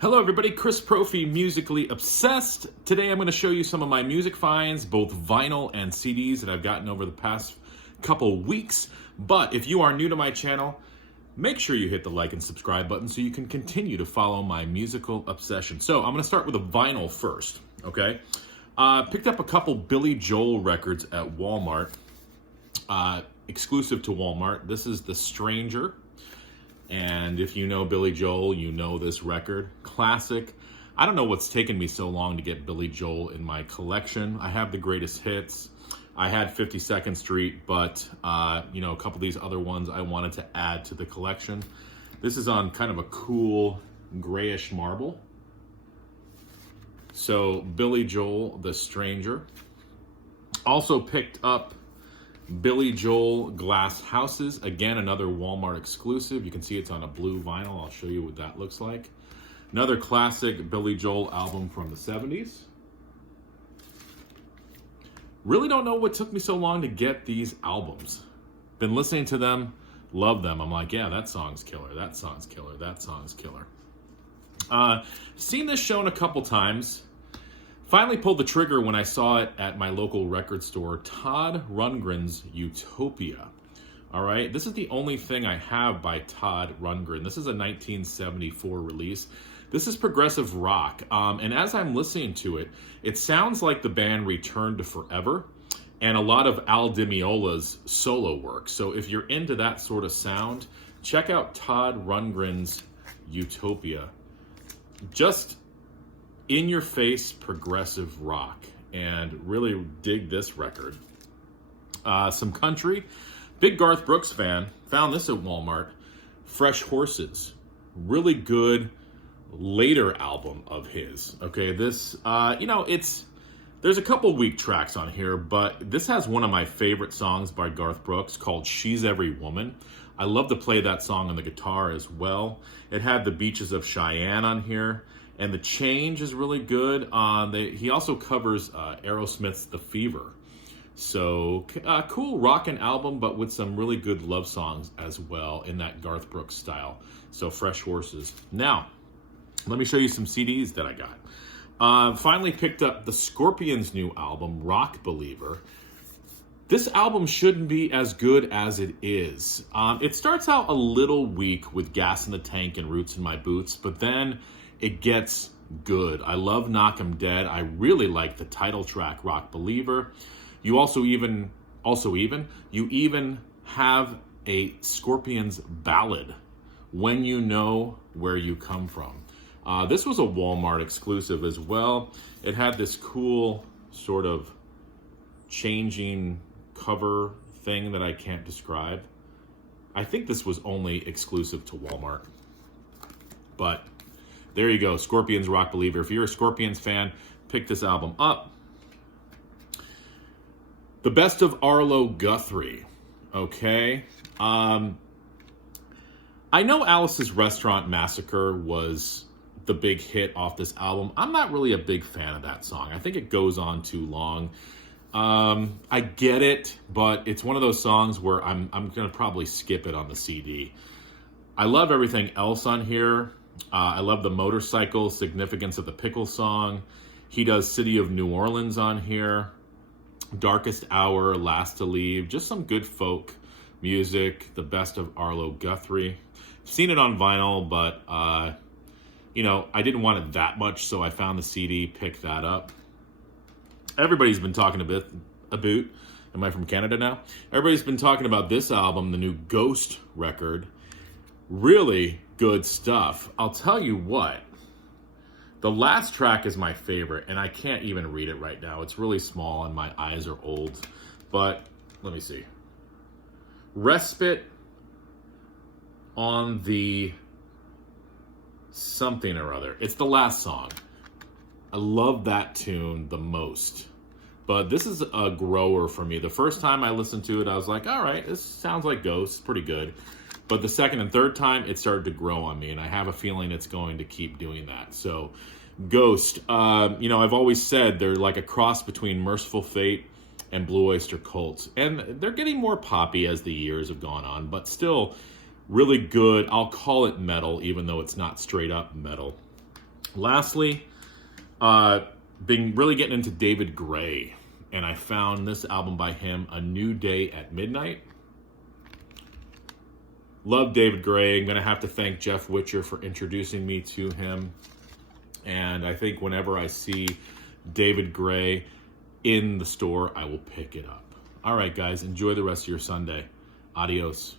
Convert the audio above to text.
Hello everybody, Chris Profi, Musically Obsessed. Today I'm going to show you some of my music finds, both vinyl and CDs that I've gotten over the past couple weeks. But if you are new to my channel, make sure you hit the like and subscribe button so you can continue to follow my musical obsession. So I'm going to start with a vinyl first, okay? Picked up a couple Billy Joel records at Walmart, exclusive to Walmart. This is The Stranger. And if you know Billy Joel, you know this record. Classic. I don't know what's taken me so long to get Billy Joel in my collection. I have the greatest hits. I had 52nd Street, but a couple of these other ones I wanted to add to the collection. This is on kind of a cool grayish marble. So Billy Joel, The Stranger. Also picked up Billy Joel Glass Houses, again another Walmart exclusive. You can see it's on a blue vinyl. I'll show you what that looks like. Another classic Billy Joel album from the 70s. Really don't know what took me so long to get these albums. Been listening to them, love them. I'm like, yeah, that song's killer, that song's killer, that song's killer. Seen this shown a couple times. Finally pulled the trigger when I saw it at my local record store, Todd Rundgren's Utopia. All right, this is the only thing I have by Todd Rundgren. This is a 1974 release. This is progressive rock, and as I'm listening to it, it sounds like the band returned to forever and a lot of Al Di Meola's solo work. So if you're into that sort of sound, check out Todd Rundgren's Utopia. Just in-your-face progressive rock, and really dig this record. Some country. Big Garth Brooks fan. Found this at Walmart. Fresh Horses. Really good later album of his. Okay, this, there's a couple weak tracks on here, but this has one of my favorite songs by Garth Brooks called She's Every Woman. I love to play that song on the guitar as well. It had The Beaches of Cheyenne on here. And The Change is really good. He also covers Aerosmith's The Fever. So, cool rockin' album, but with some really good love songs as well in that Garth Brooks style. So, Fresh Horses. Now, let me show you some CDs that I got. Finally picked up the Scorpions' new album, Rock Believer. This album shouldn't be as good as it is. It starts out a little weak with Gas in the Tank and Roots in My Boots, but then it gets good. I love Knock 'Em Dead. I really like the title track, Rock Believer. You even have a Scorpions ballad, When You Know Where You Come From. This was a Walmart exclusive as well. It had this cool sort of changing cover thing that I can't describe. I think this was only exclusive to Walmart. But there you go, Scorpions Rock Believer. If you're a Scorpions fan, pick this album up. The Best of Arlo Guthrie, okay? I know Alice's Restaurant Massacre was the big hit off this album. I'm not really a big fan of that song. I think it goes on too long. I get it, but it's one of those songs where I'm going to probably skip it on the CD. I love everything else on here. I love the Motorcycle, Significance of the Pickle song. He does City of New Orleans on here. Darkest Hour, Last to Leave. Just some good folk music. The Best of Arlo Guthrie. Seen it on vinyl, but, I didn't want it that much, so I found the CD, picked that up. Everybody's been talking about, am I from Canada now? Everybody's been talking about this album, the new Ghost record. Really good stuff. I'll tell you what, the last track is my favorite, and I can't even read it right now. It's really small and my eyes are old, but let me see. Respite on the something or other. It's the last song. I love that tune the most. But this is a grower for me. The first time I listened to it, I was like, all right, this sounds like Ghost, pretty good. But the second and third time, it started to grow on me, and I have a feeling it's going to keep doing that. So, Ghost, I've always said they're like a cross between Merciful Fate and Blue Oyster Cult. And they're getting more poppy as the years have gone on, but still really good. I'll call it metal, even though it's not straight up metal. Lastly, been really getting into David Gray, and I found this album by him, A New Day at Midnight. Love David Gray. I'm going to have to thank Jeff Witcher for introducing me to him. And I think whenever I see David Gray in the store, I will pick it up. All right, guys, enjoy the rest of your Sunday. Adios.